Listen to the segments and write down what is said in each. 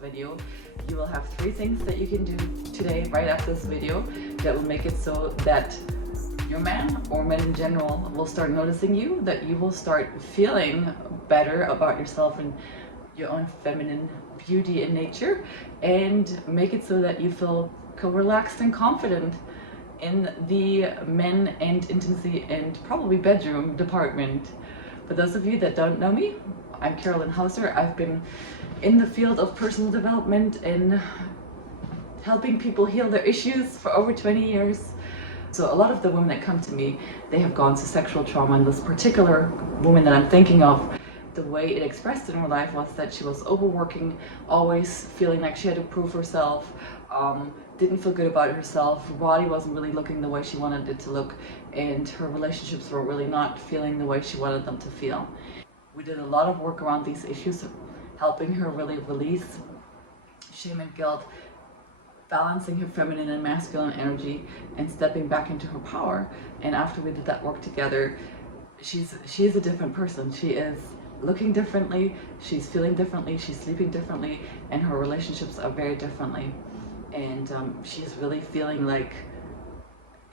video. You will have 3 things that you can do today right after this video that will make it so that your man or men in general will start noticing you, that you will start feeling better about yourself and your own feminine beauty and nature, and make it so that you feel relaxed and confident in the men and intimacy and probably bedroom department. For those of you that don't know me, I'm Carolin Hauser. I've been in the field of personal development and helping people heal their issues for over 20 years. So a lot of the women that come to me, they have gone through sexual trauma, and this particular woman that I'm thinking of, the way it expressed in her life was that she was overworking, always feeling like she had to prove herself, didn't feel good about herself, her body wasn't really looking the way she wanted it to look, and her relationships were really not feeling the way she wanted them to feel. We did a lot of work around these issues, helping her really release shame and guilt, balancing her feminine and masculine energy, and stepping back into her power. And after we did that work together, she's a different person. She is looking differently, she's feeling differently, she's sleeping differently, and her relationships are very differently. And she's really feeling like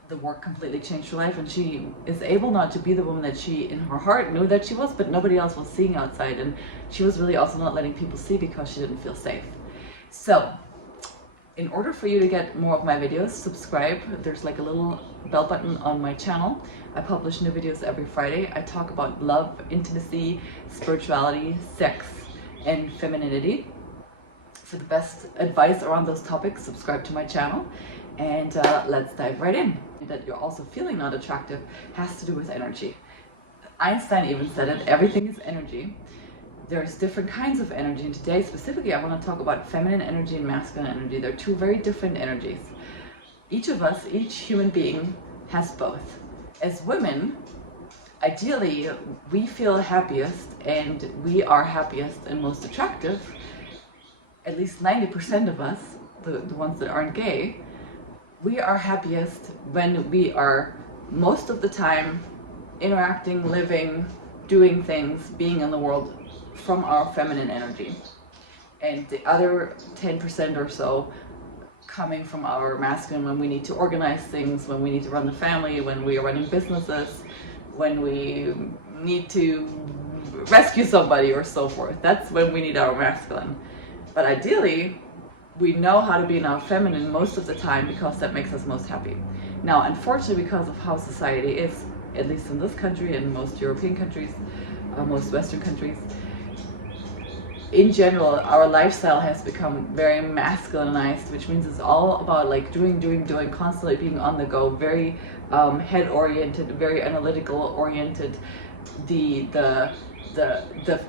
the work completely changed her life, and she is able not to be the woman that she in her heart knew that she was, but nobody else was seeing outside, and she was really also not letting people see because she didn't feel safe. So in order for you to get more of my videos, subscribe. There's like a little bell button on my channel. I publish new videos every Friday. I talk about love, intimacy, spirituality, sex, and femininity. For the best advice around those topics, subscribe to my channel, and let's dive right in. That you're also feeling not attractive has to do with energy. Einstein even said it, everything is energy. There's different kinds of energy, and today specifically I want to talk about feminine energy and masculine energy. They're 2 very different energies. Each of us, each human being, has both. As women, ideally we feel happiest, and we are happiest and most attractive, at least 90% of us, the ones that aren't gay, we are happiest when we are most of the time interacting, living, doing things, being in the world from our feminine energy, and the other 10% or so coming from our masculine, when we need to organize things, when we need to run the family, when we are running businesses, when we need to rescue somebody or so forth. That's when we need our masculine. But ideally, we know how to be in our feminine most of the time because that makes us most happy. Now, unfortunately, because of how society is, at least in this country and most European countries, most Western countries, in general, our lifestyle has become very masculinized, which means it's all about like doing, constantly being on the go, very head-oriented, very analytical-oriented. The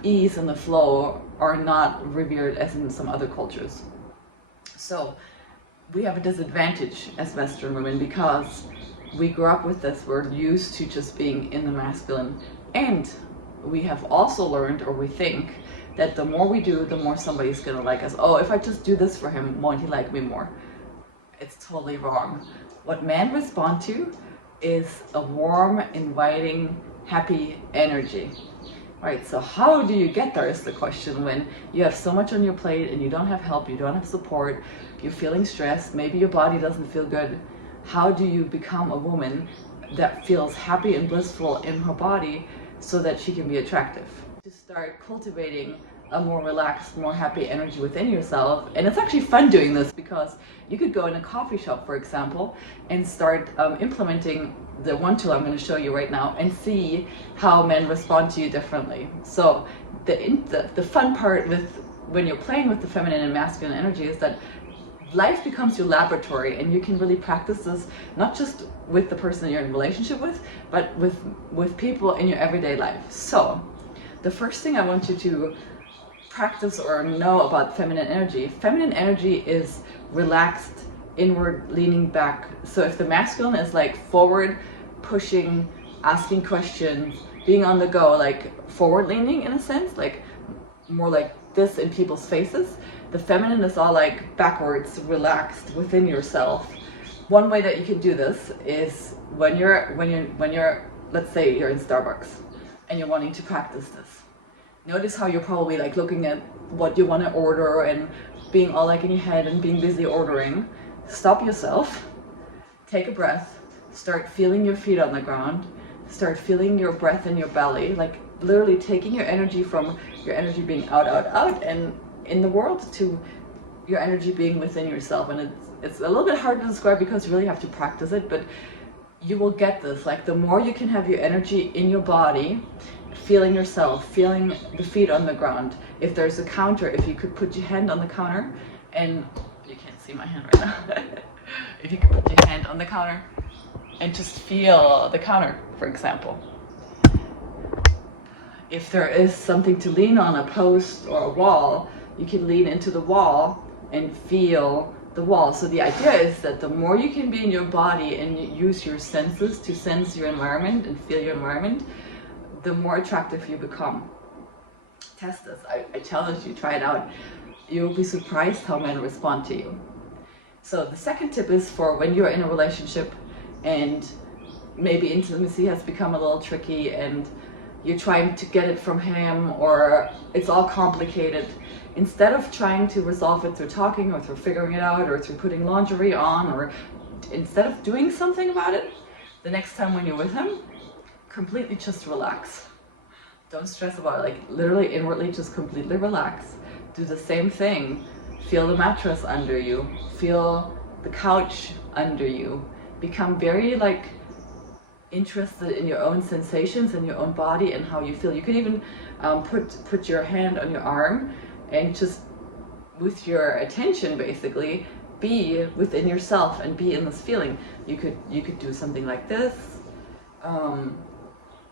ease and the flow are not revered as in some other cultures. So we have a disadvantage as Western women because we grew up with this. We're used to just being in the masculine, and we have also learned, or we think, that the more we do, the more somebody's gonna like us. Oh, if I just do this for him, won't he like me more? It's totally wrong. What men respond to is a warm, inviting, happy energy. Right, so how do you get there is the question when you have so much on your plate and you don't have help, you don't have support, you're feeling stressed, maybe your body doesn't feel good. How do you become a woman that feels happy and blissful in her body so that she can be attractive? To start cultivating a more relaxed, more happy energy within yourself. And it's actually fun doing this because you could go in a coffee shop, for example, and start implementing the one tool I'm going to show you right now and see how men respond to you differently. So the fun part with when you're playing with the feminine and masculine energy is that life becomes your laboratory, and you can really practice this not just with the person you're in a relationship with, but with people in your everyday life. So the first thing I want you to practice or know about feminine energy is relaxed, inward, leaning back. So if the masculine is like forward, pushing, asking questions, being on the go, like forward leaning in a sense, like more like this in people's faces, the feminine is all like backwards, relaxed within yourself. One way that you can do this is when you're let's say you're in Starbucks and you're wanting to practice this. Notice how you're probably like looking at what you want to order and being all like in your head and being busy ordering, stop yourself, take a breath, start feeling your feet on the ground, start feeling your breath in your belly, like literally taking your energy from your energy being out, and in the world to your energy being within yourself. And it's a little bit hard to describe because you really have to practice it, but you will get this. Like the more you can have your energy in your body, feeling yourself, feeling the feet on the ground. If there's a counter, if you could put your hand on the counter, and you can't see my hand right now. If you could put your hand on the counter and just feel the counter, for example. If there is something to lean on, a post or a wall, you can lean into the wall and feel the wall. So the idea is that the more you can be in your body and use your senses to sense your environment and feel your environment, the more attractive you become. Test this. I challenge you, try it out. You'll be surprised how men respond to you. So the second tip is for when you're in a relationship and maybe intimacy has become a little tricky and you're trying to get it from him, or it's all complicated. Instead of trying to resolve it through talking or through figuring it out or through putting lingerie on, or instead of doing something about it, the next time when you're with him, completely just relax. Don't stress about it. Like literally inwardly just completely relax. Do the same thing. Feel the mattress under you. Feel the couch under you. Become very like interested in your own sensations and your own body and how you feel. You could even put your hand on your arm and just with your attention basically be within yourself and be in this feeling. You could do something like this,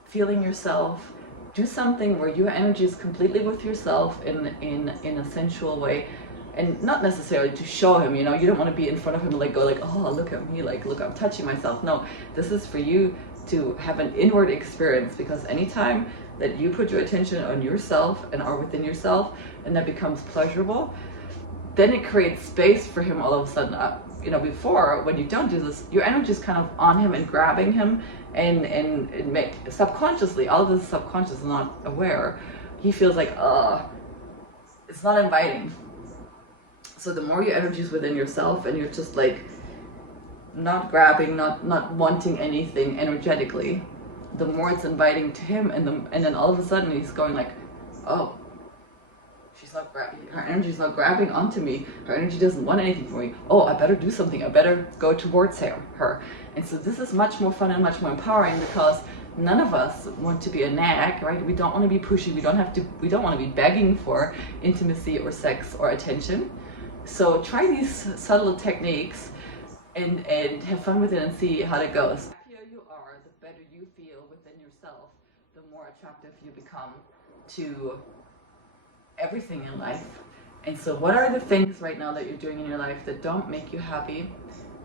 feeling yourself. Do something where your energy is completely with yourself in a sensual way, and not necessarily to show him, you know, you don't want to be in front of him and like go like, oh, look at me, like, look, I'm touching myself. No, this is for you to have an inward experience, because anytime that you put your attention on yourself and are within yourself and that becomes pleasurable, then it creates space for him all of a sudden. You know, before, when you don't do this, your energy is kind of on him and grabbing him and make subconsciously, all of this is subconscious, not aware. He feels like, it's not inviting. So the more your energy is within yourself and you're just like not grabbing, not wanting anything energetically, the more it's inviting to him, and then all of a sudden he's going like, oh, she's not grabbing, her energy's not grabbing onto me, her energy doesn't want anything from me. Oh, I better do something, I better go towards her. And so this is much more fun and much more empowering, because none of us want to be a nag, right? We don't want to be pushy, we don't want to be begging for intimacy or sex or attention. So try these subtle techniques and have fun with it and see how it goes. The happier you are, the better you feel within yourself, the more attractive you become to everything in life. And so what are the things right now that you're doing in your life that don't make you happy?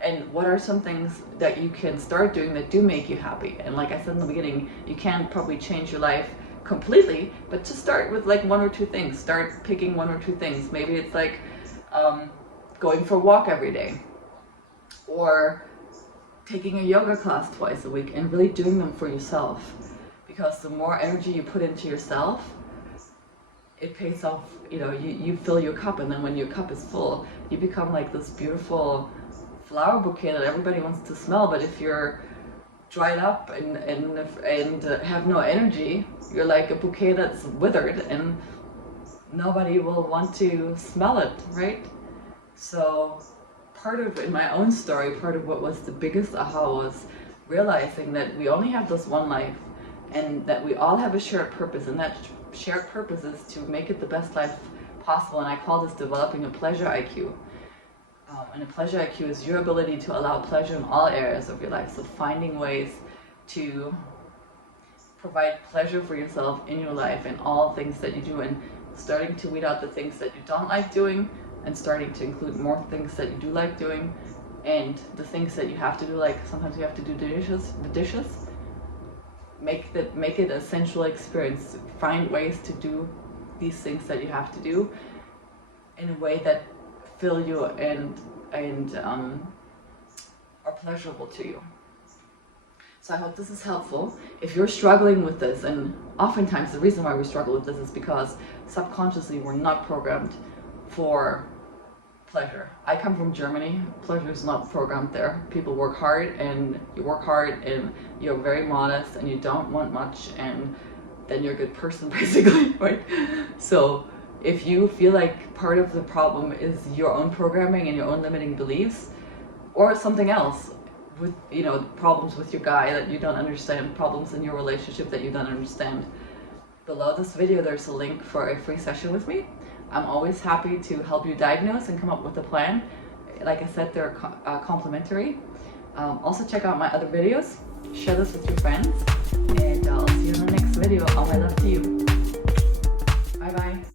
And what are some things that you can start doing that do make you happy? And like I said in the beginning, you can't probably change your life completely, but just start with like one or two things. Start picking one or two things. Maybe it's like going for a walk every day, or taking a yoga class twice a week and really doing them for yourself. Because the more energy you put into yourself, it pays off. You know, you fill your cup, and then when your cup is full, you become like this beautiful flower bouquet that everybody wants to smell. But if you're dried up and have no energy, you're like a bouquet that's withered, and nobody will want to smell it, right? So in my own story, part of what was the biggest aha was realizing that we only have this one life, and that we all have a shared purpose, and that shared purpose is to make it the best life possible. And I call this developing a pleasure IQ. And a pleasure IQ is your ability to allow pleasure in all areas of your life. So finding ways to provide pleasure for yourself in your life and all things that you do, and starting to weed out the things that you don't like doing, and starting to include more things that you do like doing, and the things that you have to do, like sometimes you have to do the dishes. Make it a sensual experience. Find ways to do these things that you have to do in a way that fill you and are pleasurable to you. So I hope this is helpful. If you're struggling with this, and oftentimes the reason why we struggle with this is because subconsciously we're not programmed for pleasure. I come from Germany. Pleasure is not programmed there. People work hard, and you work hard, and you're very modest, and you don't want much, and then you're a good person, basically, right? So if you feel like part of the problem is your own programming and your own limiting beliefs, or something else, with, you know, problems with your guy that you don't understand, problems in your relationship that you don't understand, below this video there's a link for a free session with me. I'm always happy to help you diagnose and come up with a plan. Like I said, they're complimentary. Also check out my other videos, share this with your friends, and I'll see you in the next video. All my love to you.